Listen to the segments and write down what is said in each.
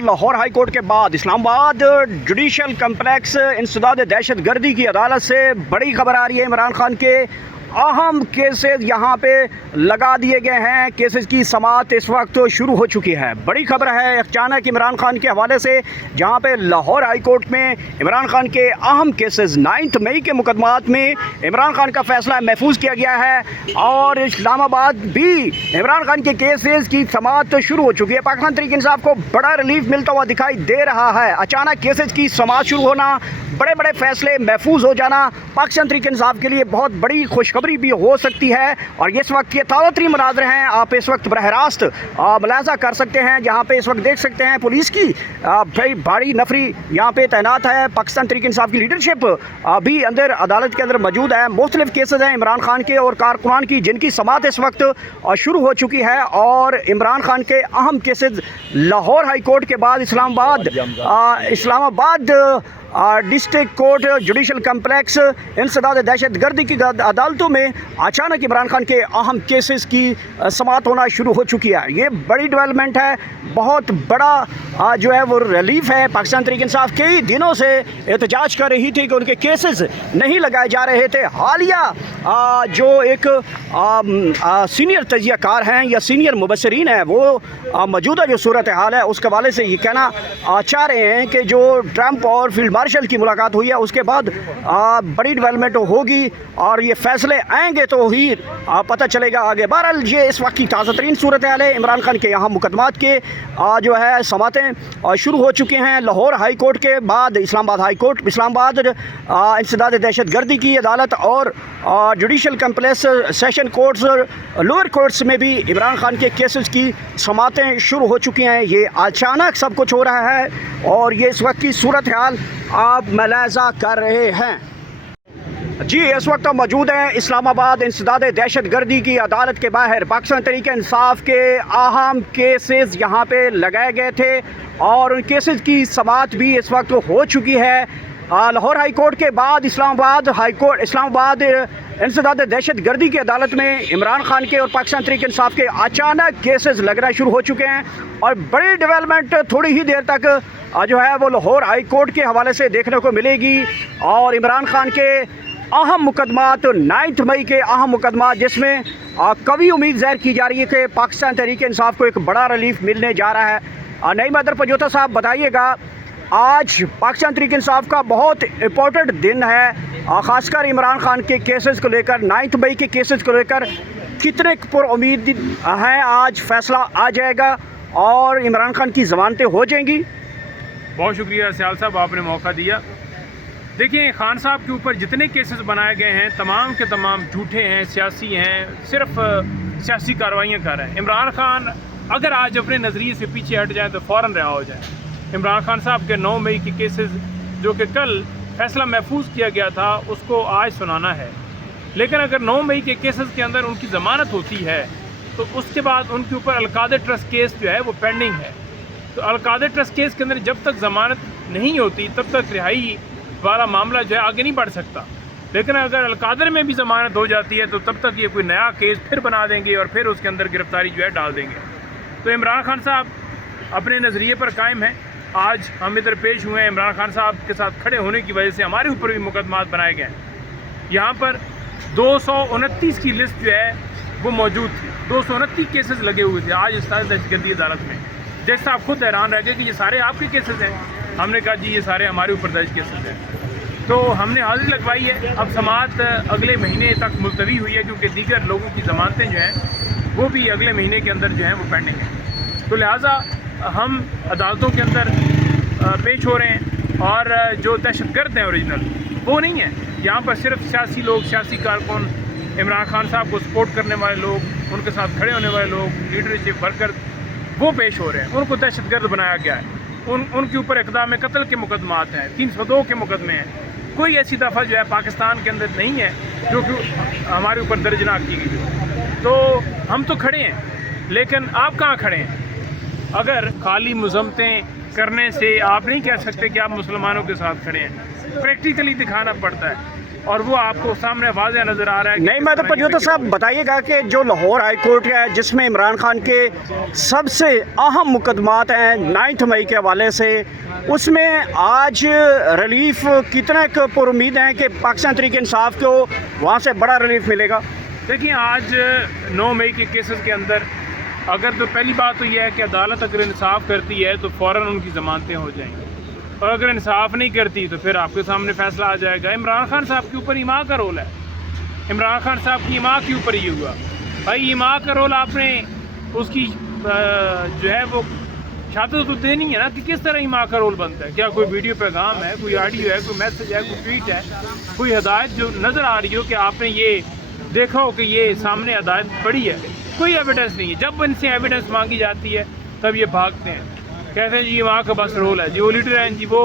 Lahore high court کے بعد اسلام آباد جوڈیشل کمپلیکس انسداد دہشت گردی کی عدالت سے بڑی خبر آ رہی ہے۔ عمران خان کے اہم کیسز یہاں پہ لگا دیے گئے ہیں۔ کیسز کی سماعت اس وقت شروع ہو چکی ہے۔ بڑی خبر ہے اچانک عمران خان کے حوالے سے، جہاں پہ لاہور ہائی کورٹ میں عمران خان کے اہم کیسز 9 مئی کے مقدمات میں عمران خان کا فیصلہ محفوظ کیا گیا ہے، اور اسلام آباد بھی عمران خان کے کیسز کی سماعت شروع ہو چکی ہے۔ پاکستان تحریک انصاف کو بڑا ریلیف ملتا ہوا دکھائی دے رہا ہے۔ اچانک کیسز کی سماعت شروع ہونا، بڑے بڑے فیصلے محفوظ ہو جانا پاکستان تحریک انصاف کے لیے بہت بڑی خوشخبری بھی ہو سکتی ہے۔ اور اس وقت یہ تازہ ترین مناظر ہیں، آپ اس وقت براہ راست ملاحظہ کر سکتے ہیں، جہاں پہ اس وقت دیکھ سکتے ہیں پولیس کی بھاری نفری یہاں پہ تعینات ہے۔ پاکستان تحریک انصاف کی لیڈرشپ بھی اندر عدالت کے اندر موجود ہے۔ مختلف کیسز ہیں عمران خان کے اور کارکنان کی، جن کی سماعت اس وقت شروع ہو چکی ہے، اور عمران خان کے اہم کیسز لاہور ہائی کورٹ کے بعد اسلام آباد ڈسٹرکٹ کورٹ جوڈیشل کمپلیکس انسداد دہشت گردی کی عدالتوں میں اچانک عمران خان کے اہم کیسز کی سماعت ہونا شروع ہو چکی ہے۔ یہ بڑی ڈیولپمنٹ ہے، بہت بڑا جو ہے وہ ریلیف ہے۔ پاکستان تحریک انصاف کئی دنوں سے احتجاج کر رہی تھی کہ ان کے کیسز نہیں لگائے جا رہے تھے۔ حالیہ جو ایک سینئر تجزیہ کار ہیں یا سینئر مبصرین ہیں، وہ موجودہ جو صورتحال ہے اس کے حوالے سے یہ کہنا چاہ رہے ہیں کہ جو ٹرمپ اور فیلڈ مارشل کی ملاقات ہوئی ہے اس کے بعد بڑی ڈیولپمنٹ ہوگی، اور یہ فیصلے آئیں گے تو ہی پتہ چلے گا آگے۔ بہرحال یہ اس وقت کی تازہ ترین صورتحال ہے۔ عمران خان کے یہاں مقدمات کے جو ہے سماعتیں شروع ہو چکی ہیں۔ لاہور ہائی کورٹ کے بعد اسلام آباد ہائی کورٹ، اسلام آباد انسداد دہشت گردی کی عدالت اور judicial complex session courts, lower courts میں بھی عمران خان کے کیسز کی سماعتیں شروع ہو چکی ہیں۔ یہ اچانک سب کچھ ہو رہا ہے، اور یہ اس وقت کی صورتحال آپ ملاحظہ کر رہے ہیں۔ جی اس وقت ہم موجود ہیں اسلام آباد انسداد دہشت گردی کی عدالت کے باہر۔ پاکستان تحریک انصاف کے اہم کیسز یہاں پہ لگائے گئے تھے، اور ان کیسز کی سماعت بھی اس وقت ہو چکی ہے۔ لاہور ہائی کورٹ کے بعد اسلام آباد انسداد دہشت گردی کی عدالت میں عمران خان کے اور پاکستان تحریک انصاف کے اچانک کیسز لگنا شروع ہو چکے ہیں، اور بڑی ڈیولپمنٹ تھوڑی ہی دیر تک جو ہے وہ لاہور ہائی کورٹ کے حوالے سے دیکھنے کو ملے گی۔ اور عمران خان کے اہم مقدمات 9 مئی کے اہم مقدمات، جس میں قوی امید ظاہر کی جا رہی ہے کہ پاکستان تحریک انصاف کو ایک بڑا ریلیف ملنے جا رہا ہے۔ نعیم حیدر پنجوتا صاحب بتائیے گا، آج پاکستان تحریک انصاف کا بہت امپورٹنٹ دن ہے، خاص کر عمران خان کے کیسز کو لے کر، 9 مئی کے کیسز کو لے کر کتنے پر امید ہیں آج فیصلہ آ جائے گا اور عمران خان کی ضمانتیں ہو جائیں گی؟ بہت شکریہ سیال صاحب، آپ نے موقع دیا۔ دیکھیں، خان صاحب کے اوپر جتنے کیسز بنائے گئے ہیں تمام کے تمام جھوٹے ہیں، سیاسی ہیں، صرف سیاسی کارروائیاں کر رہے ہیں۔ عمران خان اگر آج اپنے نظریے سے پیچھے ہٹ جائیں تو فوراً رہا ہو جائیں۔ عمران خان صاحب کے 9 مئی کے کیسز جو کہ کل فیصلہ محفوظ کیا گیا تھا اس کو آج سنانا ہے، لیکن اگر 9 مئی کے کیسز کے اندر ان کی ضمانت ہوتی ہے تو اس کے بعد ان کے اوپر القادر ٹرسٹ کیس جو ہے وہ پینڈنگ ہے۔ تو القادر ٹرسٹ کیس کے اندر جب تک ضمانت نہیں ہوتی تب تک رہائی والا معاملہ جو ہے آگے نہیں بڑھ سکتا، لیکن اگر القادر میں بھی ضمانت ہو جاتی ہے تو تب تک یہ کوئی نیا کیس پھر بنا دیں گے اور پھر اس کے اندر گرفتاری جو ہے ڈال دیں گے۔ تو عمران خان صاحب اپنے نظریے پر قائم ہیں۔ آج ہم ادھر پیش ہوئے ہیں، عمران خان صاحب کے ساتھ کھڑے ہونے کی وجہ سے ہمارے اوپر بھی مقدمات بنائے گئے ہیں۔ یہاں پر 229 کی لسٹ جو ہے وہ موجود تھی، 229 کیسز لگے ہوئے تھے آج انسداد دہشت گردی عدالت میں۔ جیسا آپ خود حیران رہ گئے کہ یہ سارے آپ کے کیسز ہیں، ہم نے کہا جی یہ سارے ہمارے اوپر درج کیسز ہیں۔ تو ہم نے حاضری لگوائی ہے، اب سماعت اگلے مہینے تک ملتوی ہوئی ہے، کیونکہ دیگر لوگوں کی ضمانتیں جو ہیں وہ بھی اگلے مہینے کے اندر جو ہیں وہ پینڈنگ ہیں۔ تو لہٰذا ہم عدالتوں کے اندر پیش ہو رہے ہیں، اور جو دہشت گرد ہیں اوریجنل وہ نہیں ہیں، یہاں پر صرف سیاسی لوگ، سیاسی کارکن، عمران خان صاحب کو سپورٹ کرنے والے لوگ، ان کے ساتھ کھڑے ہونے والے لوگ، لیڈرشپ ورکر، وہ پیش ہو رہے ہیں۔ ان کو دہشت گرد بنایا گیا ہے، ان کے اوپر اقدام قتل کے مقدمات ہیں، 302 کے مقدمے ہیں۔ کوئی ایسی دفعہ جو ہے پاکستان کے اندر نہیں ہے جو کہ ہمارے اوپر درج نہ کی گئی ہو۔ تو ہم تو کھڑے ہیں، لیکن آپ کہاں کھڑے ہیں؟ اگر خالی مذمتیں کرنے سے آپ نہیں کہہ سکتے کہ آپ مسلمانوں کے ساتھ کھڑے ہیں، پریکٹیکلی دکھانا پڑتا ہے۔ اور وہ آپ کو سامنے واضح نظر آ رہا ہے. نہیں میں تو پرجوتا صاحب بتائیے گا کہ جو لاہور ہائی کورٹ ہے جس میں عمران خان کے سب سے اہم مقدمات ہیں 9 مئی کے حوالے سے، اس میں آج ریلیف کتنا پر امید ہیں کہ پاکستان تحریک انصاف کو وہاں سے بڑا ریلیف ملے گا؟ دیکھیں آج 9 مئی کے کیسز کے اندر اگر تو پہلی بات تو یہ ہے کہ عدالت اگر انصاف کرتی ہے تو فوراً ان کی ضمانتیں ہو جائیں گی، اور اگر انصاف نہیں کرتی تو پھر آپ کے سامنے فیصلہ آ جائے گا. عمران خان صاحب کے اوپر ایما کا رول ہے. عمران خان صاحب کی ایما کے اوپر یہ ہوا. بھائی ایما کا رول آپ نے اس کی جو ہے وہ شہادت تو دینی ہے نا کہ کس طرح ایما کا رول بنتا ہے. کیا کوئی ویڈیو پیغام ہے، کوئی آڈیو ہے، کوئی میسج ہے، کوئی ٹویٹ ہے، کوئی ہدایت جو نظر آ رہی ہو کہ آپ نے یہ دیکھا ہو کہ یہ سامنے ہدایت پڑی ہے؟ کوئی ایویڈنس نہیں ہے. جب ان سے ایویڈنس مانگی جاتی ہے تب یہ بھاگتے ہیں، کہتے ہیں جی یہ وہاں کا بس رول ہے، جی وہ لیڈر ہیں، جی وہ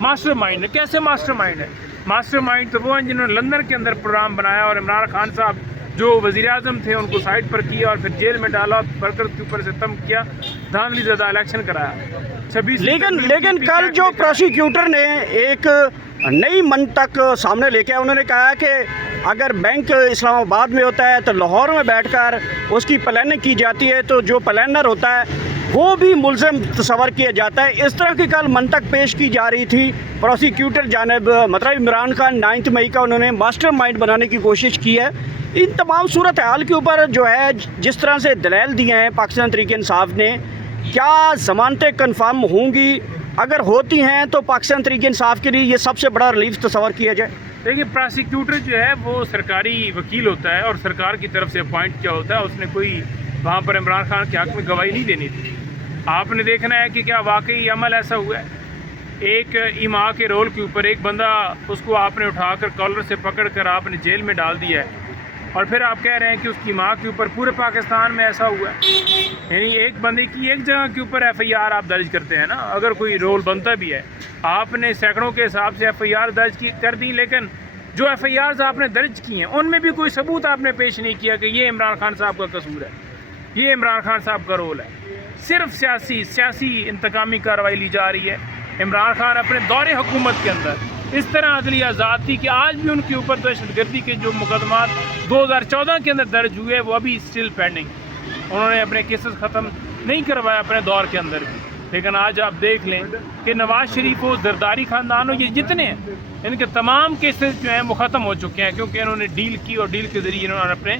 ماسٹر مائنڈ ہے. کیسے ماسٹر مائنڈ ہے؟ ماسٹر مائنڈ تو وہ ہیں جنہوں نے لندن کے اندر پروگرام بنایا اور عمران خان صاحب جو وزیر اعظم تھے ان کو سائڈ پر کیا اور پھر جیل میں ڈالا، ورکر کے اوپر سے تم کیا، دھاندلی زیادہ الیکشن کرایا. لیکن کل جو پروسیکیوٹر نے ایک نئی منطق سامنے لے کے انہوں نے کہا کہ اگر بینک اسلام آباد میں ہوتا ہے تو لاہور میں بیٹھ کر اس کی پلاننگ کی جاتی ہے، تو جو پلانر ہوتا ہے وہ بھی ملزم تصور کیا جاتا ہے. اس طرح کی کل منطق پیش کی جا رہی تھی پروسیکیوٹر جانب، مطلب عمران خان 9 مئی کا انہوں نے ماسٹر مائنڈ بنانے کی کوشش کی ہے. ان تمام صورتحال کے اوپر جو ہے جس طرح سے دلائل دیے ہیں پاکستان تحریک انصاف نے، کیا ضمانتیں کنفرم ہوں گی؟ اگر ہوتی ہیں تو پاکستان تحریک انصاف کے لیے یہ سب سے بڑا ریلیف تصور کیا جائے. دیکھیے پروسیکیوٹر جو ہے وہ سرکاری وکیل ہوتا ہے اور سرکار کی طرف سے اپوائنٹ کیا ہوتا ہے. اس نے کوئی وہاں پر عمران خان کے حق میں گواہی نہیں دینی تھی. آپ نے دیکھنا ہے کہ کیا واقعی عمل ایسا ہوا ہے. ایک ایما کے رول کے اوپر ایک بندہ اس کو آپ نے اٹھا کر کالر سے پکڑ کر آپ نے جیل میں ڈال دیا ہے، اور پھر آپ کہہ رہے ہیں کہ اس کی ماں کے اوپر پورے پاکستان میں ایسا ہوا ہے. یعنی ایک بندے کی ایک جگہ کے اوپر ایف آئی آر آپ درج کرتے ہیں نا، اگر کوئی رول بنتا بھی ہے آپ نے سینکڑوں کے حساب سے ایف آئی آر درج کر دی، لیکن جو ایف آئی آرز آپ نے درج کی ہیں ان میں بھی کوئی ثبوت آپ نے پیش نہیں کیا کہ یہ عمران خان صاحب کا قصور ہے، یہ عمران خان صاحب کا رول ہے. صرف سیاسی انتقامی کارروائی لی جا رہی ہے. عمران خان اپنے دور حکومت کے اندر اس طرح عدلی آزاد تھی کہ آج بھی ان کے اوپر دہشت گردی کے جو مقدمات 2014 کے اندر درج ہوئے وہ ابھی اسٹل پینڈنگ. انہوں نے اپنے کیسز ختم نہیں کروایا اپنے دور کے اندر بھی. لیکن آج آپ دیکھ لیں کہ نواز شریف ہو، زرداری خاندان ہو، یہ جتنے ہیں ان کے تمام کیسز جو ہیں وہ ختم ہو چکے ہیں، کیونکہ انہوں نے ڈیل کی اور ڈیل کے ذریعے انہوں نے اپنے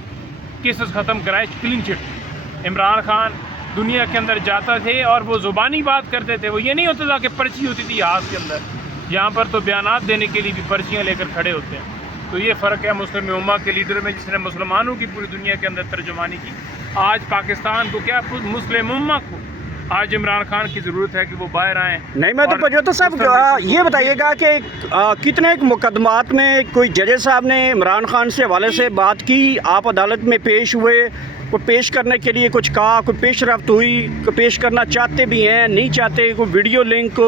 کیسز ختم کرائے. Clean chit. عمران خان دنیا کے اندر جاتا تھے اور وہ زبانی بات کرتے تھے، وہ یہ نہیں ہوتا تھا کہ پرچی ہوتی تھی ہاتھ کے اندر. یہاں پر تو بیانات دینے کے لیے بھی پرچیاں لے کر کھڑے ہوتے ہیں. تو یہ فرق ہے مسلم امہ کے لیڈر میں جس نے مسلمانوں کی پوری دنیا کے اندر ترجمانی کی. آج پاکستان کو کیا مسلم امہ کو آج عمران خان کی ضرورت ہے کہ وہ باہر آئیں. نہیں میں تو پرجوتا صاحب یہ بتائیے گا کہ کتنے مقدمات میں کوئی ججز صاحب نے عمران خان سے حوالے سے بات کی، آپ عدالت میں پیش ہوئے، کوئی پیش کرنے کے لیے کچھ کہا، کوئی پیش رفت ہوئی، کوئی پیش کرنا چاہتے بھی ہیں نہیں چاہتے، کوئی ویڈیو لنک،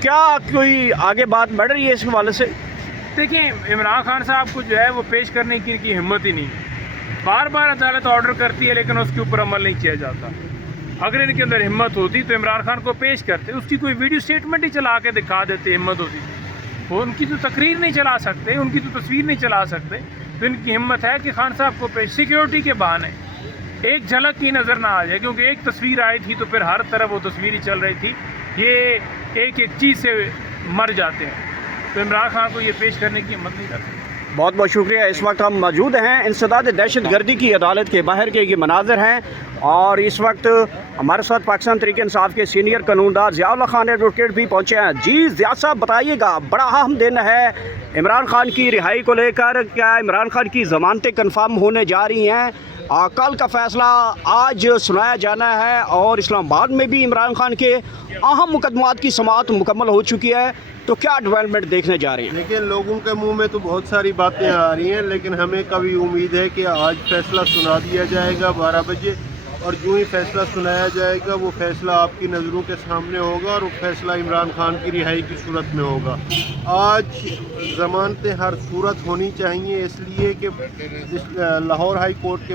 کیا کوئی آگے بات بڑھ رہی ہے اس حوالے سے؟ دیکھیں عمران خان صاحب کو جو ہے وہ پیش کرنے کی ہمت ہی نہیں. بار بار عدالت آرڈر کرتی ہے لیکن اس کے اوپر عمل نہیں کیا جاتا. اگر ان کے اندر ہمت ہوتی تو عمران خان کو پیش کرتے، اس کی کوئی ویڈیو سٹیٹمنٹ ہی چلا کے دکھا دیتے. ہمت ہوتی وہ ان کی تو تقریر نہیں چلا سکتے، ان کی تو تصویر نہیں چلا سکتے. تو ان کی ہمت ہے کہ خان صاحب کو پیش سیکیورٹی کے بہانے ایک جھلک کی نظر نہ آ جائے، کیونکہ ایک تصویر آئی تھی تو پھر ہر طرف وہ تصویر ہی چل رہی تھی. یہ ایک چیز سے مر جاتے ہیں. تو عمران خان کو یہ پیش کرنے کی ہمت نہیں کرتے. بہت بہت شکریہ. اس وقت ہم موجود ہیں انسداد دہشت گردی کی عدالت کے باہر کے یہ مناظر ہیں، اور اس وقت ہمارے ساتھ پاکستان تحریک انصاف کے سینئر قانوندار ضیاء اللہ خان ایڈوکیٹ بھی پہنچے ہیں. جی ضیاء صاحب بتائیے گا، بڑا اہم دن ہے عمران خان کی رہائی کو لے کر، کیا عمران خان کی ضمانتیں کنفرم ہونے جا رہی ہیں؟ کل کا فیصلہ آج سنایا جانا ہے، اور اسلام آباد میں بھی عمران خان کے اہم مقدمات کی سماعت مکمل ہو چکی ہے. تو کیا ڈیولپمنٹ دیکھنے جا رہی ہیں؟ لیکن لوگوں کے منہ میں تو بہت ساری باتیں آ رہی ہیں، لیکن ہمیں کبھی امید ہے کہ آج فیصلہ سنا دیا جائے گا 12 بجے، اور جو ہی فیصلہ سنایا جائے گا وہ فیصلہ آپ کی نظروں کے سامنے ہوگا، اور وہ فیصلہ عمران خان کی رہائی کی صورت میں ہوگا. آج ضمانتیں ہر صورت ہونی چاہیے، اس لیے کہ لاہور ہائی کورٹ کے